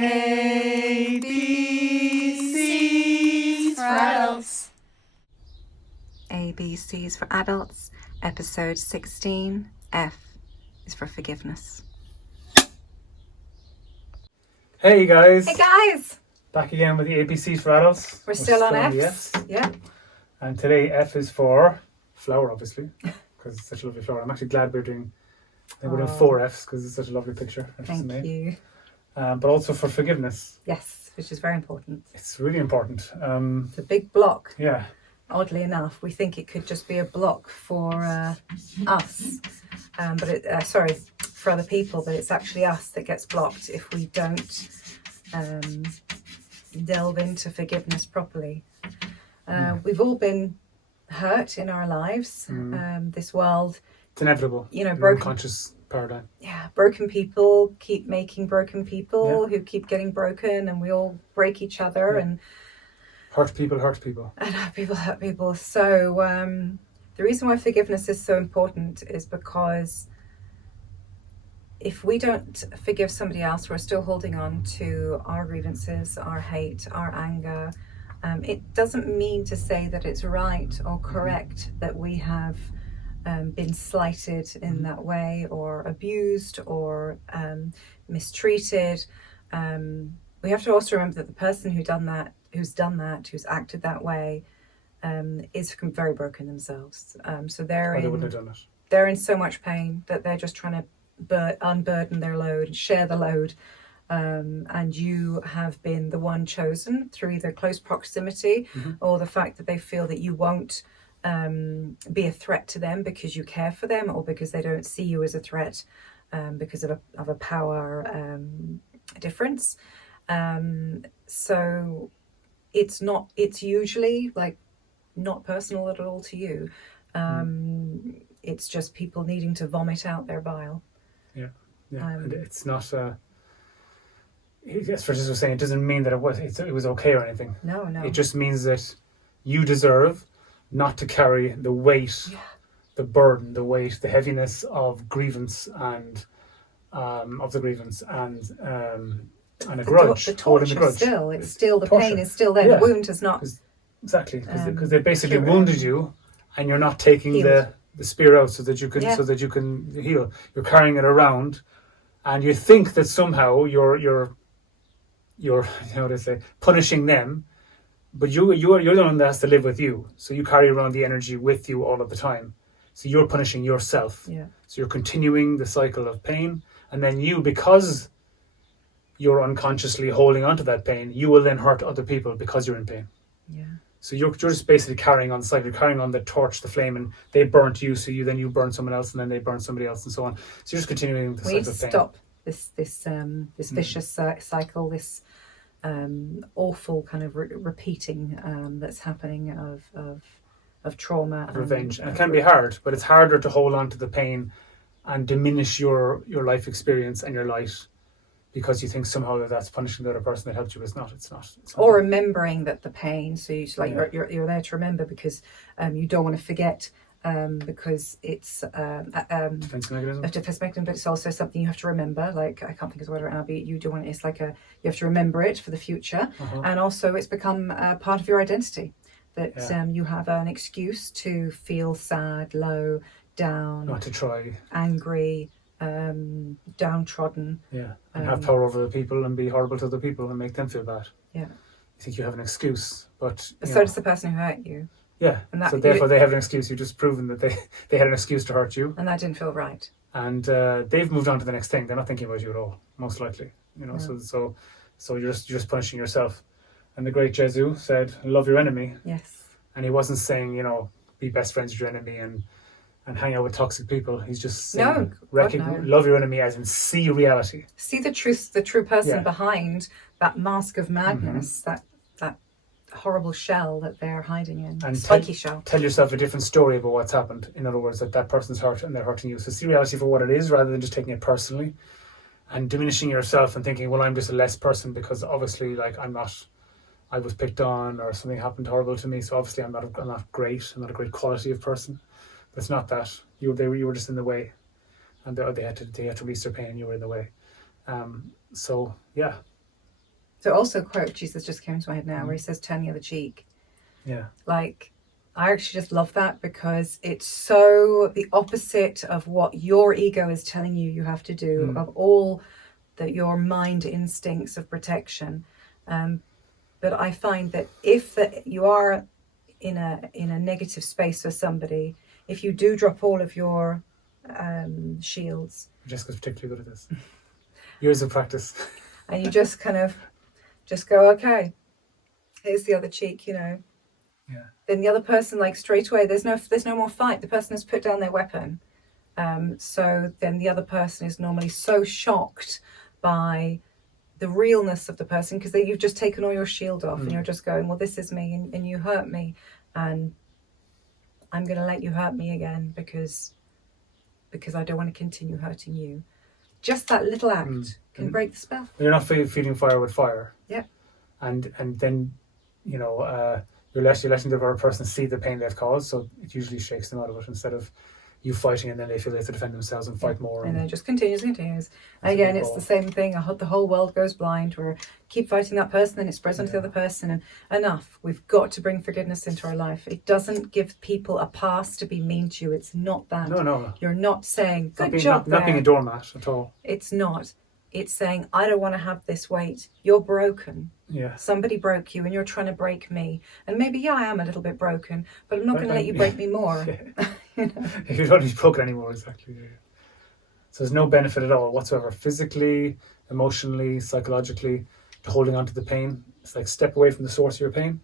A, B, C's for adults. ABCs for adults, episode 16. F is for forgiveness. Hey guys! Hey guys! Back again with the ABCs for adults. We're still on the F's. Yeah. And today F is for flower, obviously, because it's such a lovely flower. I'm actually glad we're doing 4 F's because it's such a lovely picture. Thank you. But also for forgiveness. Yes, which is very important. It's really important. It's a big block. Yeah. Oddly enough, we think it could just be a block for us, for other people, but it's actually us that gets blocked if we don't delve into forgiveness properly. We've all been hurt in our lives. This world, it's inevitable. Broken unconscious paradigm. Yeah, broken people keep making broken people who keep getting broken, and we all break each other and hurt people. And hurt people. So the reason why forgiveness is so important is because if we don't forgive somebody else, we're still holding on to our grievances, our hate, our anger. It doesn't mean to say that it's right or correct that we have been slighted in that way, or abused, or mistreated. We have to also remember that the person who's acted that way, is very broken themselves. So they wouldn't have done it. They're in so much pain that they're just trying to unburden their load, share the load. And you have been the one chosen through either close proximity or the fact that they feel that you won't be a threat to them because you care for them, or because they don't see you as a threat because of a power difference. So it's usually not personal at all to you. It's just people needing to vomit out their bile. And it's not as Francis was saying, it doesn't mean that it was okay or anything. No. It just means that you deserve not to carry the weight, the burden, the heaviness of grievance and a grudge. The torture it's still the pain is still there. The wound is not. Exactly, because they basically wounded you, and you're not taking the spear out so that you can heal. You're carrying it around, and you think that somehow you're punishing them, but you're the one that has to live with you. So you carry around the energy with you all of the time. So you're punishing yourself. Yeah. So you're continuing the cycle of pain, and then because you're unconsciously holding on to that pain, you will then hurt other people because you're in pain. Yeah. So you're just basically carrying on the cycle, carrying on the torch, the flame, and they burnt you, so you burn someone else, and then they burn somebody else, and so on. So you're just continuing the cycle of pain. We need to stop this vicious cycle, this awful kind of repeating that's happening of trauma, revenge. And it can be hard, but it's harder to hold on to the pain and diminish your life experience and your light, because you think somehow that's punishing the other person that helped you. It's not. Or remembering that the pain. So you're there to remember because you don't want to forget, because it's a defense mechanism, but it's also something you have to remember. Like, I can't think of the word right now, but you do want it's like you have to remember it for the future, and also it's become part of your identity. That you have an excuse to feel sad, low, down, not to try, angry, downtrodden, and have power over the people and be horrible to other people and make them feel bad. You think you have an excuse, but so does the person who hurt you. And so therefore they have an excuse. You've just proven that they had an excuse to hurt you, and that didn't feel right, and they've moved on to the next thing. They're not thinking about you at all, most likely. So you're just punishing yourself. And the great Jesu said, love your enemy. Yes. And he wasn't saying, be best friends with your enemy and hang out with toxic people. He's just saying, love your enemy, as in see reality. See the true person behind that mask of madness, that horrible shell that they're hiding in. And spiky shell. Tell yourself a different story about what's happened. In other words, that person's hurt and they're hurting you. So see reality for what it is, rather than just taking it personally and diminishing yourself and thinking, well, I'm just a less person because obviously, I was picked on or something happened horrible to me, so obviously I'm not great. I'm not a great quality of person. But it's not that. You were just in the way, and they had to release their pain. You were in the way. So also a quote Jesus just came to my head now where he says, turn the other cheek. Yeah. Like, I actually just love that because it's so the opposite of what your ego is telling you have to do, of all your mind instincts of protection. But I find that if you are in a negative space with somebody, if you do drop all of your shields, Jessica's particularly good at this. Years of practice. and you just kind of just go, okay, here's the other cheek, Yeah. Then the other person, like, straight away, there's no more fight. The person has put down their weapon. So then the other person is normally so shocked by the realness of the person, because you've just taken all your shield off and you're just going, well, this is me and you hurt me, and I'm going to let you hurt me again because I don't want to continue hurting you. Just that little act can break the spell. You're not feeding fire with fire. Yeah. And then, you're letting the other person see the pain they've caused, so it usually shakes them out of it, instead of you fighting and then they feel they have to defend themselves and fight more. And then it just continues. And again, it's the same thing. The whole world goes blind. We keep fighting that person and it spreads onto the other person. And enough. We've got to bring forgiveness into our life. It doesn't give people a pass to be mean to you. It's not that. No. You're not saying, good job not being a doormat at all. It's not. It's saying, I don't want to have this weight. You're broken. Yeah. Somebody broke you and you're trying to break me. And maybe, I am a little bit broken, but I'm not going to let you break me more. You don't need broken anymore, exactly. Yeah. So there's no benefit at all whatsoever, physically, emotionally, psychologically, to holding on to the pain. It's like step away from the source of your pain.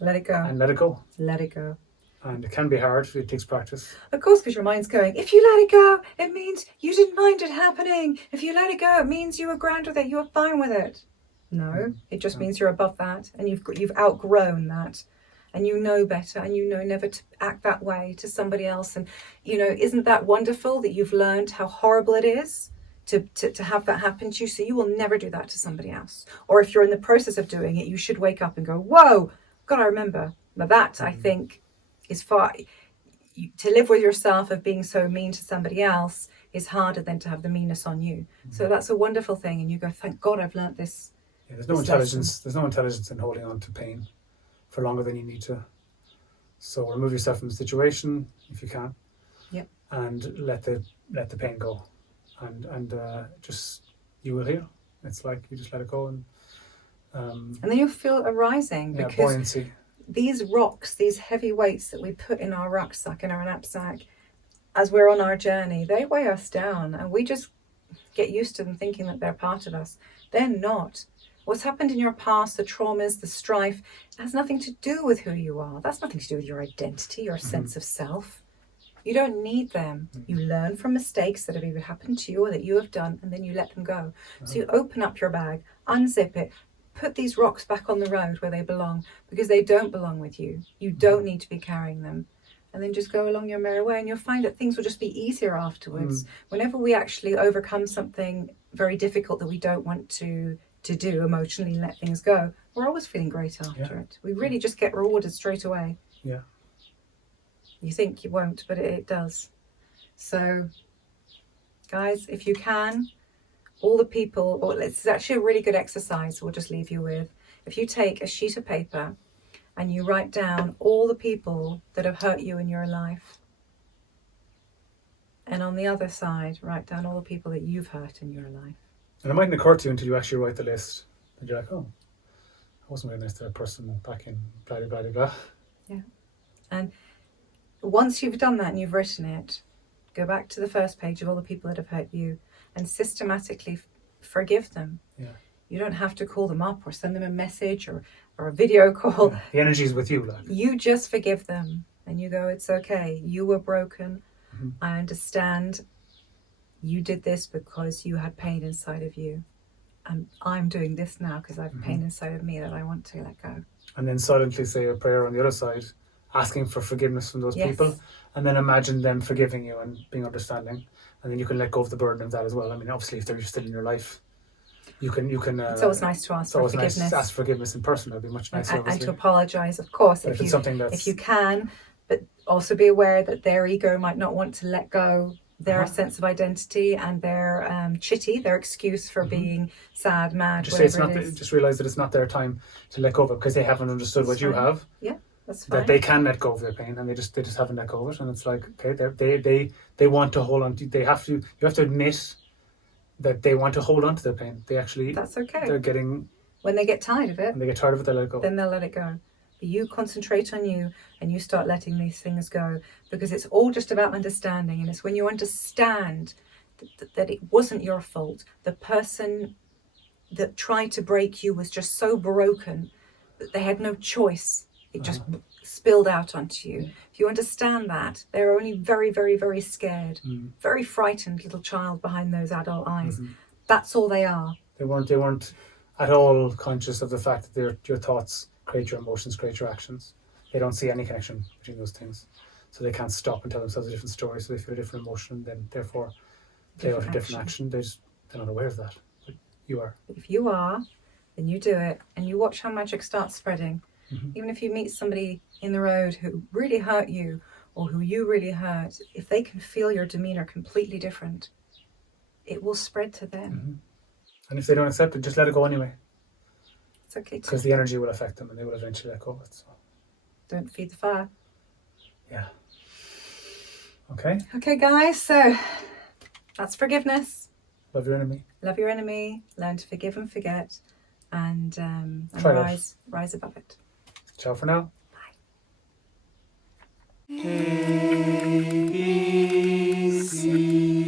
Let it go. And let it go. Let it go. And it can be hard. It takes practice. Of course, because your mind's going, if you let it go, it means you didn't mind it happening. If you let it go, it means you were grand with it. You were fine with it. No, it just means you're above that, and you've outgrown that, and you know better, and you know never to act that way to somebody else. And isn't that wonderful that you've learned how horrible it is to have that happen to you? So you will never do that to somebody else. Or if you're in the process of doing it, you should wake up and go, whoa, God, I remember. Now that I think is far. To live with yourself of being so mean to somebody else is harder than to have the meanness on you. So that's a wonderful thing, and you go, thank God I've learnt this. Yeah, there's no intelligence. There's no intelligence in holding on to pain for longer than you need to. So remove yourself from the situation if you can. Yep. And let the pain go, and just you will heal. It's like you just let it go, and then you'll feel a rising, because buoyancy. These rocks, these heavy weights that we put in our rucksack, in our knapsack, as we're on our journey, they weigh us down, and we just get used to them thinking that they're part of us. They're not. What's happened in your past, the traumas, the strife, has nothing to do with who you are. That's nothing to do with your identity, your sense of self. You don't need them. You learn from mistakes that have either happened to you or that you have done, and then you let them go. So you open up your bag, unzip it, put these rocks back on the road where they belong, because they don't belong with you. You don't need to be carrying them. And then just go along your merry way, and you'll find that things will just be easier afterwards. Whenever we actually overcome something very difficult that we don't want to do emotionally, let things go, we're always feeling great after it. We really just get rewarded straight away. Yeah. You think you won't, but it does. So, guys, if you can, all the people, or it's actually a really good exercise we'll just leave you with. If you take a sheet of paper and you write down all the people that have hurt you in your life, and on the other side, write down all the people that you've hurt in your life. And it mightn't occur to you until you actually write the list. And you're like, oh, I wasn't very nice to that person back in blah, blah, blah, blah. Yeah. And once you've done that and you've written it, go back to the first page of all the people that have hurt you and systematically forgive them. Yeah. You don't have to call them up or send them a message or a video call. Yeah. The energy is with you. Like. You just forgive them and you go, it's okay. You were broken. I understand. You did this because you had pain inside of you. And I'm doing this now because I have pain inside of me that I want to let go. And then silently say a prayer on the other side, asking for forgiveness from those people. And then imagine them forgiving you and being understanding. And then you can let go of the burden of that as well. I mean, obviously, if they're still in your life, you can. It's always nice to ask for forgiveness. Nice to ask forgiveness in person. That'd be much nicer. And to apologise, of course, if you can. But also be aware that their ego might not want to let go their sense of identity and their chitty, their excuse for being sad, mad, Just say it's whatever not. it is. Just realize that it's not their time to let go of it because they haven't understood what you have. Yeah, that's fine. That they can let go of their pain, and they just haven't let go of it. And it's like, okay, they want to hold on to. They have to. You have to admit that they want to hold on to their pain. They actually. That's okay. They're getting. When they get tired of it, When they get tired of it, they let it go. then they'll let it go. But you concentrate on you and you start letting these things go, because it's all just about understanding. And it's when you understand that it wasn't your fault. The person that tried to break you was just so broken that they had no choice. It just spilled out onto you. If you understand that, they're only very, very, very scared, very frightened little child behind those adult eyes. That's all they are. They weren't at all conscious of the fact that your thoughts create your emotions, create your actions. They don't see any connection between those things. So they can't stop and tell themselves a different story. So they feel a different emotion and then therefore play out a different action. They're not aware of that. But you are. If you are, then you do it and you watch how magic starts spreading. Even if you meet somebody in the road who really hurt you or who you really hurt, if they can feel your demeanour completely different, it will spread to them. And if they don't accept it, just let it go anyway. It's okay too. Because the energy will affect them and they will eventually let go of it. So. Don't feed the fire. Yeah. Okay. Okay, guys, so that's forgiveness. Love your enemy. Love your enemy. Learn to forgive and forget, and Try rise above it. Ciao for now. Bye.